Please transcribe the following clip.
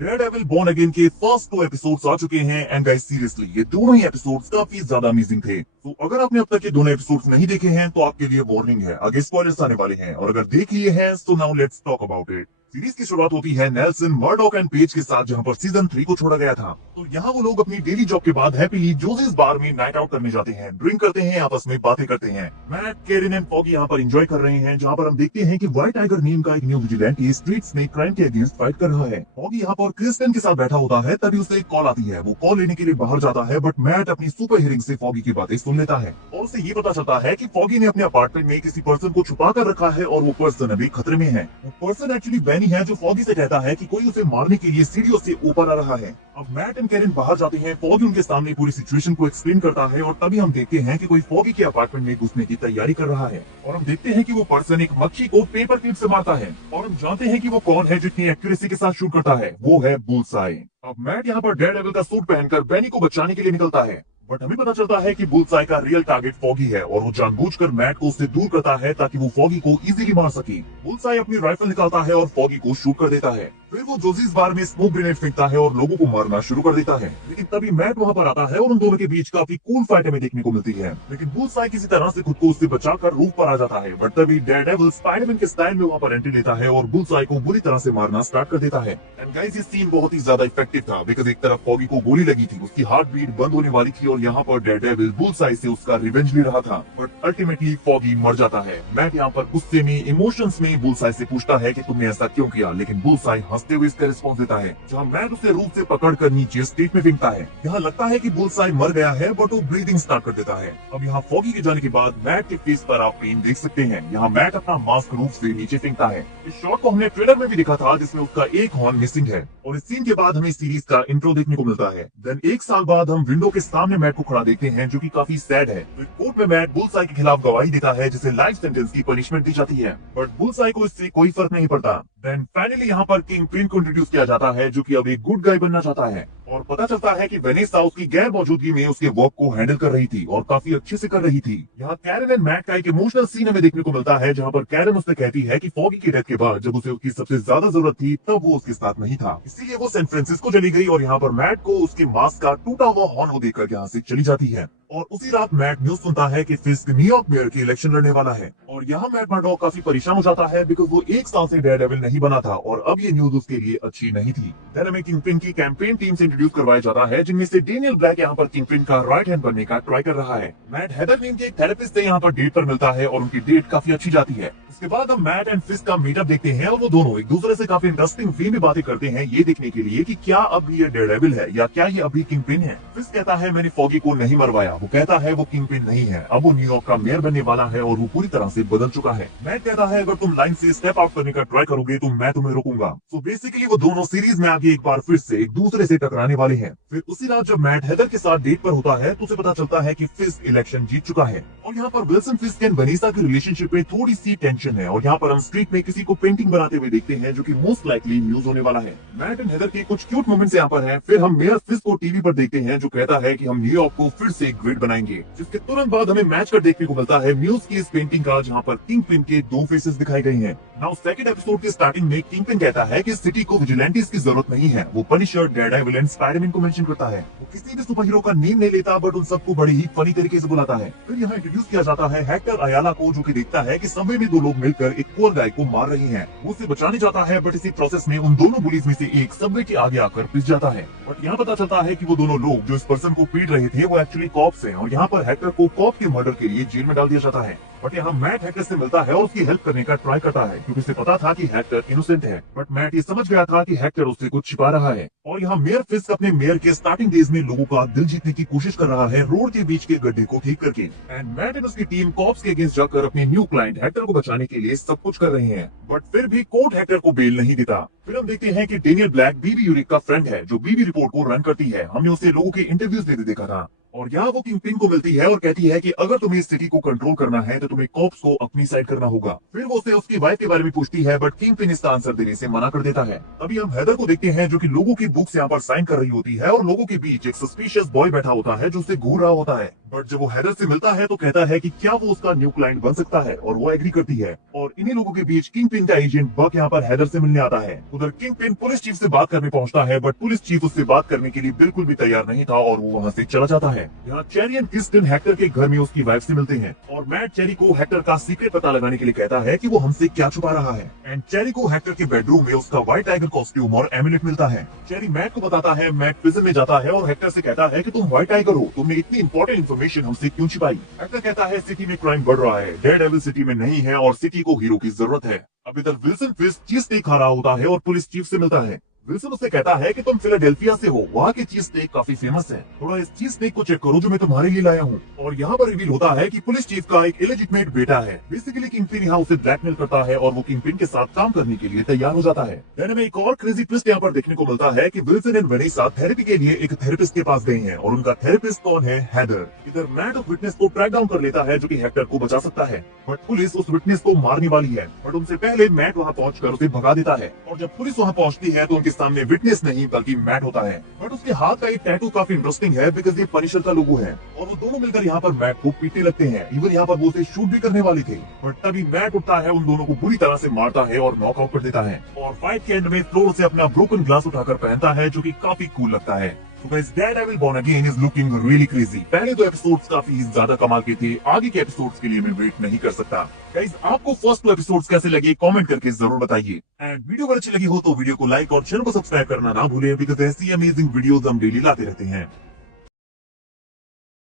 Daredevil born again के first 2 episodes आ चुके हैं एंड गाइस सीरियसली ये दोनों ही एपिसोड्स काफी ज्यादा अमेजिंग थे। तो अगर आपने अब तक ये दोनों एपिसोड्स नहीं देखे हैं तो आपके लिए वार्निंग है, आगे स्पॉयलर्स आने वाले हैं। और अगर देख लिए हैं तो now let's talk about it. Series की शुरुआत होती है नेल्सन, मर्डॉक एंड पेज के साथ, जहां पर सीजन 3 को छोड़ा गया था। तो यहाँ वो लोग अपनी डेली जॉब के बाद हैप्पीली जोजीज बार में नाइट आउट करने जाते हैं, ड्रिंक करते हैं, आपस में बातें करते हैं। मैट, कैरन एंड फॉगी यहाँ पर एंजॉय कर रहे हैं, जहाँ पर हम देखते हैं कि व्हाइट टाइगर नेम का एक न्यू विजिलेंटी स्ट्रीट्स में क्राइम के अगेंस्ट फाइट कर रहा है। फॉगी यहाँ पर क्रिस्टन के साथ बैठा होता है, तभी उसे एक कॉल आती है। वो कॉल लेने के लिए बाहर जाता है, बट मैट अपनी सुपर हियरिंग से फॉगी की बातें सुन लेता है और उसे ये पता चलता है कि फॉगी ने अपने अपार्टमेंट में किसी पर्सन को छुपा कर रखा है और वो पर्सन अभी खतरे में है। वो पर्सन एक्चुअली बैनी है, जो फॉगी से कहता है कि कोई उसे मारने के लिए सीढ़ियों से ऊपर आ रहा है। अब मैट एंड कैरन बाहर जाते हैं, फॉगी उनके सामने पूरी सिचुएशन को एक्सप्लेन करता है और तभी हम देखते हैं कि कोई फॉगी के अपार्टमेंट में घुसने की तैयारी कर रहा है। और हम देखते हैं कि वो पर्सन एक मक्खी को पेपर क्लिप से मारता है और हम जानते हैं कि वो कौन है जितनी एक्यूरेसी के साथ शूट करता है, वो है बुल्सआई। अब मैट यहाँ पर डेयरडेविल का सूट पहनकर बेनी को बचाने के लिए निकलता है, बट हमें पता चलता है कि बुल्सआई का रियल टारगेट फॉगी है और वो जानबूझकर मैट को उससे दूर करता है ताकि वो फॉगी को इजीली मार सके। बुल्सआई अपनी राइफल निकालता है और फॉगी को शूट कर देता है। फिर वो जोजीज बार में स्मोक ग्रेनेड फेंकता है और लोगों को मारना शुरू कर देता है। लेकिन तभी मैट वहाँ पर आता है और उन दोनों के बीच काफी कूल फाइट हमें देखने को मिलती है। लेकिन बुल्सआई किसी तरह से खुद को उससे बचाकर रूफ पर आ जाता है, बट तभी डेयरडेविल स्पाइडरमैन के स्टाइल में वहाँ पर एंट्री लेता है और बुल्सआई को बुरी तरह से मारना स्टार्ट कर देता है। एंड गाइस, ये सीन बहुत ही ज्यादा इफेक्टिव था, बिकॉज एक तरफ फॉगी को गोली लगी थी, उसकी हार्ट बीट बंद होने वाली थी और यहाँ पर डेयरडेविल बुल्सआई से उसका रिवेंज ले रहा था, बट अल्टीमेटली फॉगी मर जाता है। मैट यहाँ पर गुस्से में, इमोशंस में बुल्सआई से पूछता है कि तुमने ऐसा क्यों किया, लेकिन बुल्सआई हंसते हुए इसका रिस्पॉन्स देता है, जहाँ मैट उसे रूप से पकड़कर नीचे स्ट्रीट में फेंकता है। यहाँ लगता है कि बुल्सआई मर गया है, बट वो ब्रीदिंग स्टार्ट कर देता है। अब यहाँ फॉगी के जाने के बाद मैट के फेस पर आप पेन देख सकते हैं। यहाँ मैट अपना मास्क रूप से नीचे फेंकता है। इस शॉट को हमने ट्रेलर में भी देखा था, जिसमें उसका एक हॉर्न मिसिंग है। और इस सीन के बाद हमें सीरीज का इंट्रो देखने को मिलता है। देन 1 साल बाद हम विंडो के सामने मैट को खड़ा देखते हैं, जो कि काफी सैड है। तो कोर्ट में मैट बुल्सआई के खिलाफ गवाही देता है, जिसे लाइफ सेंटेंस की पनिशमेंट दी जाती है, बट बुल्सआई को इससे कोई फर्क नहीं पड़ता। देन फाइनली यहाँ पर किंगपिन को इंट्रोड्यूस किया जाता है, जो कि अब एक गुड गाय बनना चाहता है। और पता चलता है कि वेनेसा उसकी गैर मौजूदगी में उसके वर्क को हैंडल कर रही थी और काफी अच्छे से कर रही थी। यहाँ कैरन एंड मैट का एक इमोशनल सीन हमें देखने को मिलता है, जहाँ पर कैरन उससे कहती है कि फॉगी की डेथ के बाद जब उसे उसकी सबसे ज्यादा जरूरत थी, तब वो उसके साथ नहीं था, इसीलिए वो सैन फ्रांसिस्को चली गई। और यहाँ पर मैट को उसके मास्क का टूटा हुआ हॉर्न देकर यहाँ से चली जाती है। और उसी रात मैट न्यूज सुनता है कि फिस्क न्यूयॉर्क मेयर की इलेक्शन लड़ने वाला है। और यहाँ मैट मर्डॉक काफी परेशान हो जाता है, बिकॉज वो 1 साल से डेयरडेविल नहीं बना था और अब ये न्यूज उसके लिए अच्छी नहीं थी। देन हमें किंगपिन की कैंपेन टीम से इंट्रोड्यूस करवाया जाता है, जिनमें से डेनियल ब्लैक यहाँ पर किंगपिन का राइट हैंड बनने का ट्राई कर रहा है। मैट हेदर नेम के एक थेरेपिस्ट से यहाँ पर डेट पर मिलता है और उनकी डेट काफी अच्छी जाती है। उसके बाद हम मैट एंड फिस्क का मीटअप देखते हैं और वो दोनों एक दूसरे से काफी इंटरेस्टिंग वे में बातें करते हैं, ये देखने के लिए कि क्या अब ये डेयरडेविल है या क्या ये अभी किंगपिन है। फिस्क कहता है मैंने फॉगी को नहीं मरवाया। वो कहता है वो किंगपिन नहीं है, अब वो न्यूयॉर्क का मेयर बनने वाला है और वो पूरी तरह से बदल चुका है। मैट कहता है अगर तुम लाइन से स्टेप आउट करने का ट्राई करोगे तो मैं तुम्हें रोकूंगा। सो बेसिकली वो दोनों सीरीज में आगे एक बार फिर से एक दूसरे से टकराने वाले हैं। फिर उसी रात जब मैट हेदर के साथ डेट पर होता है तो उसे पता चलता है कि फिस्क इलेक्शन जीत चुका है। और यहाँ पर विल्सन फिस्क एंड वेनेसा की रिलेशनशिप में थोड़ी सी टेंशन है और यहाँ पर हम स्ट्रीट में किसी को पेंटिंग बनाते हुए देखते हैं, जो कि मोस्ट लाइकली न्यूज होने वाला है। मैट एंड हेदर के कुछ क्यूट मोमेंट्स यहाँ पर हैं। फिर हम मेयर फिस्क को टीवी पर देखते हैं, जो कहता है कि हम न्यूयॉर्क को फिर से ग्रेट बनाएंगे, जिसके तुरंत बाद हमें मैच कर देखने को मिलता है म्यूज की इस पेंटिंग का, जहाँ पर किंगपिन के 2 फेसेस दिखाए गए हैं। नाउ सेकंड एपिसोड के स्टार्टिंग में किंगपिन कहता है कि सिटी को विजिलेंटीज की जरूरत नहीं है। वो पनिशर, डेयरडेविल एंड स्पाइडरमैन को मेंशन करता है। वो किसी भी सुपर हीरो का नेम नहीं लेता, बट उन सबको बड़े ही फनी तरीके से बुलाता है। फिर यहाँ इंट्रोड्यूस किया जाता है हेक्टर अयाला को, जो कि देखता है कि सबवे में 2 लोग मिलकर एक पुअर गाय को मार रहे हैं। वो उसे बचाने जाता है, बट इसी प्रोसेस में उन दोनों पुलिस में से एक सबवे के आगे आकर पिस जाता है। बट यहाँ पता चलता है कि वो दोनों लोग जो इस पर्सन को पीट रहे थे वो एक्चुअली कॉप्स हैं और यहाँ पर हेक्टर को कॉप के मर्डर के लिए जेल में डाल दिया जाता है। बट यहाँ मैट हेक्टर से मिलता है और उसकी हेल्प करने का ट्राई करता है, क्योंकि उसे पता था कि हेक्टर इनोसेंट है। बट मैट ये समझ गया था कि हेक्टर उससे कुछ छिपा रहा है। और यहाँ मेयर फिस्क अपने मेयर के स्टार्टिंग डेज में लोगों का दिल जीतने की कोशिश कर रहा है, रोड के बीच के गड्ढे को ठीक करके। एंड मैट एंड उसकी टीम कॉप्स के अगेंस्ट जाकर अपने न्यू क्लाइंट हेक्टर को बचाने के लिए सब कुछ कर रहे हैं, बट फिर भी कोर्ट हेक्टर को बेल नहीं देता। फिर हम देखते हैं कि डेनियल ब्लैक बीबी यूरिक का फ्रेंड है, जो बीबी रिपोर्ट को रन करती है। हमने उसे लोगों के इंटरव्यूज देते देखा था। और यहाँ वो किंगपिन को मिलती है और कहती है कि अगर तुम्हें इस सिटी को कंट्रोल करना है तो तुम्हें कॉप्स को अपनी साइड करना होगा। फिर वो उसे उसकी वाइफ के बारे में पूछती है, बट किंगपिन इसका आंसर देने से मना कर देता है। तभी हम हेदर को देखते हैं, जो कि लोगों की बुक्स यहाँ पर साइन कर रही होती है और लोगों के बीच एक सस्पिशियस बॉय बैठा होता है, जो उसे घूर रहा होता है। बट जब वो हैदर से मिलता है तो कहता है कि क्या वो उसका न्यू क्लाइंट बन सकता है, और वो एग्री करती है। और इन्हीं लोगों के बीच किंग पिन का एजेंट बक यहाँ पर हैदर से मिलने आता है। उधर किंग पिन पुलिस चीफ से बात करने पहुंचता है, बट पुलिस चीफ उससे बात करने के लिए बिल्कुल भी तैयार नहीं था और वो वहाँ से चला जाता है। यहाँ चेरी एंड क्रिस्टन हेक्टर के घर में उसकी वाइफ से मिलते हैं और मैट चेरी को हेक्टर का सीक्रेट पता लगाने के लिए कहता है कि वो हमसे क्या छुपा रहा है। एंड चेरी को हेक्टर के बेडरूम में उसका व्हाइट टाइगर कॉस्ट्यूम और एमुलेट मिलता है। चेरी मैट को बताता है, मैट प्रिजन में जाता है और हेक्टर से कहता है कि तुम व्हाइट टाइगर हो, तुमने इतनी इंपॉर्टेंट इन्फॉर्मेशन हमसे क्यों छिपाई। हेक्टर कहता है सिटी में क्राइम बढ़ रहा है, डेयरडेविल सिटी में नहीं है और सिटी को हीरो की जरूरत है। अब इधर विल्सन फिस्ट चीज स्टेक खा रहा होता है और पुलिस चीफ से मिलता है। विल्सन उससे कहता है कि तुम फिलाडेल्फिया से हो, वहाँ की चीज स्टेक काफी फेमस है, थोड़ा इस चीज स्टेक को चेक करो जो मैं तुम्हारे लिए लाया हूँ। और यहाँ पर रिवील होता है कि पुलिस चीफ का एक इलेजिटमेट बेटा है। बेसिकली किंगपिन यहाँ उसे ब्लैकमेल करता है और वो किंगपिन के साथ काम करने के लिए तैयार हो जाता है। देन हमें एक और क्रेजी ट्विस्ट यहाँ पर देखने को मिलता है कि विल्सन एंड वेनेसा थेरेपी के लिए एक थेरेपिस्ट के पास गए हैं और उनका थेरेपिस्ट कौन है? हैदर। इधर मैट उस विटनेस को ट्रैक डाउन कर लेता है जो कि हेक्टर को बचा सकता है, बट पुलिस उस विटनेस को मारने वाली है। बट उनसे पहले मैट वहाँ पहुंचकर उसे भगा देता है और जब पुलिस वहाँ पहुंचती है तो उनके सामने विटनेस नहीं बल्कि मैट होता है। बट उसके हाथ का एक टैटू काफी इंटरेस्टिंग है बिकॉज ये पनिशर का लोगो है और वो दोनों मिलकर यहाँ पर मैट को पीटने लगते हैं। इवन यहाँ पर वो उसे शूट भी करने वाले थे, बट तभी मैट उठता है, उन दोनों को बुरी तरह से मारता है और नॉकआउट कर देता है। और फाइट के एंड में फ्लोर से अपना ब्रोकन ग्लास उठाकर पहनता है जो कि काफी कूल लगता है। So guys, Daredevil Born Again is looking really crazy. पहले दो एपिसोड्स काफी ज्यादा कमाल के थे, आगे के एपिसोड्स के लिए मैं वेट नहीं कर सकता। गाइस, आपको फर्स्ट दो एपिसोड्स कैसे लगे कमेंट करके जरूर बताइए। एंड वीडियो अगर अच्छी लगी हो तो वीडियो को लाइक और चैनल को सब्सक्राइब करना ना भूलें, बिकॉज ऐसी अमेजिंग वीडियोस हम डेली लाते रहते हैं।